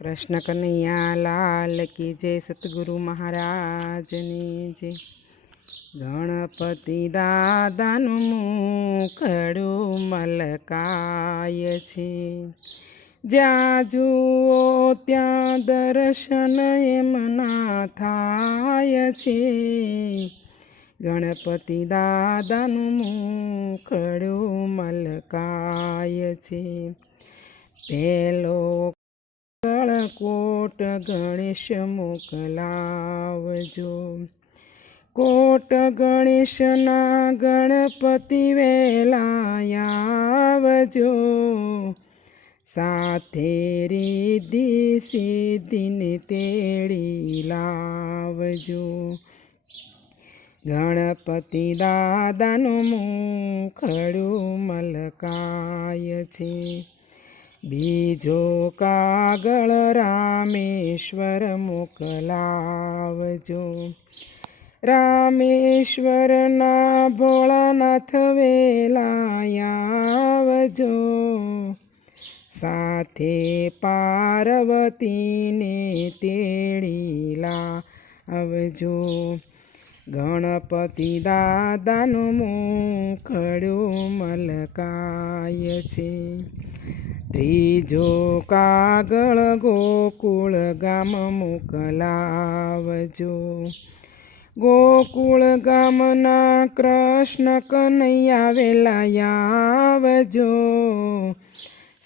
कृष्ण कन्हैया लाल की जय। सतगुरु महाराजनी जय। गणपति दादाનું મુખડું મલકાય છે, જ્યાં જુઓ ત્યાં દર્શન એમના થાય છે। ગણપતિ દાદાનું મુખડું મલકાય છે। પેલો કોટ ગણેશ મોકલાવજો, કોટ ગણેશના ગણપતિ વેલા આવજો। સાથે રીધિ સિદ્ધિને તેડી લાવજો। ગણપતિ દાદાનું મુખડું મલકાય છે। બીજો કાગળ રામેશ્વર મોકલાવજો, રામેશ્વરના ભોળાનાથ વેલા આવજો। સાથે પાર્વતીને તેડી લાવજો। ગણપતિ દાદાનું મુખડું મલકાય છે। ત્રીજો કાગળ ગોકુળ ગામ મોકલાવજો, ગોકુળ ગામના કૃષ્ણ કનૈયા વેલા આવજો।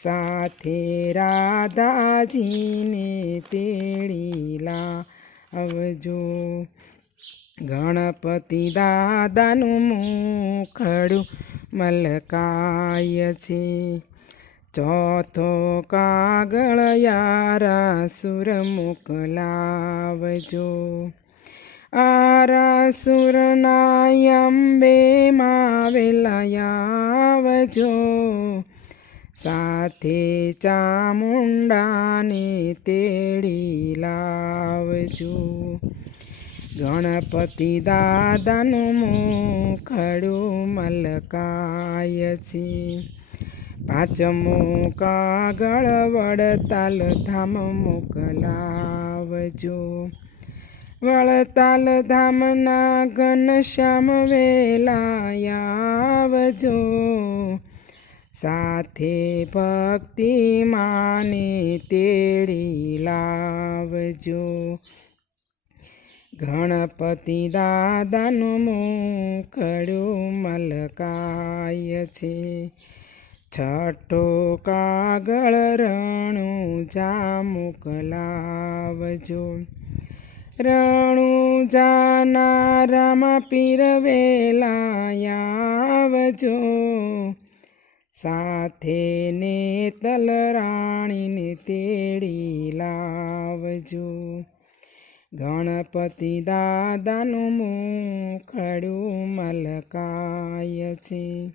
સાથે રાધાજીને તેડી લાવજો। ગણપતિ દાદાનું મુખડું મલકાય છે। ચોથો કાગળ આરાસુર મોકલાવજો, આરાસુરના અંબે માં વેલા આવજો। સાથે ચામુંડાને તેડી લાવજો। ગણપતિ દાદાનું મુખડું મલકાય છે। પાંચમો કાગળ વડતાલ ધામ મોકલાવજો, વડતાલ ધામના ઘનશ્યામ વેલા આવજો। સાથે ભક્તિ માને તેડી લાવજો। ગણપતિ દાદાનું મુખડું મલકાય છે। છઠ્ઠો કાગળ રણુજા મોકલાવજો, રણુજાના રામાપીર વેલા આવજો। સાથે નેતલ રાણીને તેડી લાવજો। ગણપતિ દાદાનું મુખડું મલકાય છે।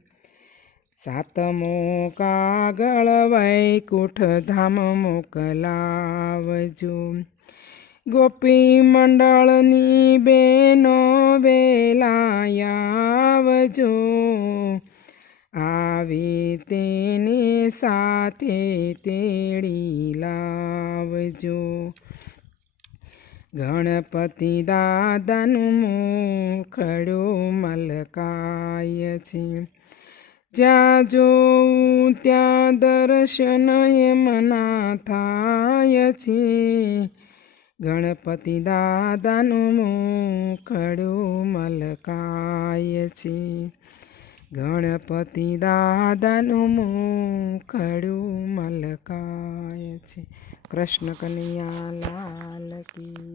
સાતમો કાગળ વૈકુંઠ ધામ મોકલાવજો, ગોપી મંડળની બેનો વેલા આવજો। આવી તેને સાથે તેડી લાવજો। ગણપતિ દાદાનું મુખડું મલકાય છે। જ્યાં જોઉં ત્યાં દર્શન એમના થાય છે। ગણપતિ દાદાનું મુખડું મલકાય છે। ગણપતિ દાદાનું મુખડું મલકાય છે। કૃષ્ણ કનૈયા લાલ કી।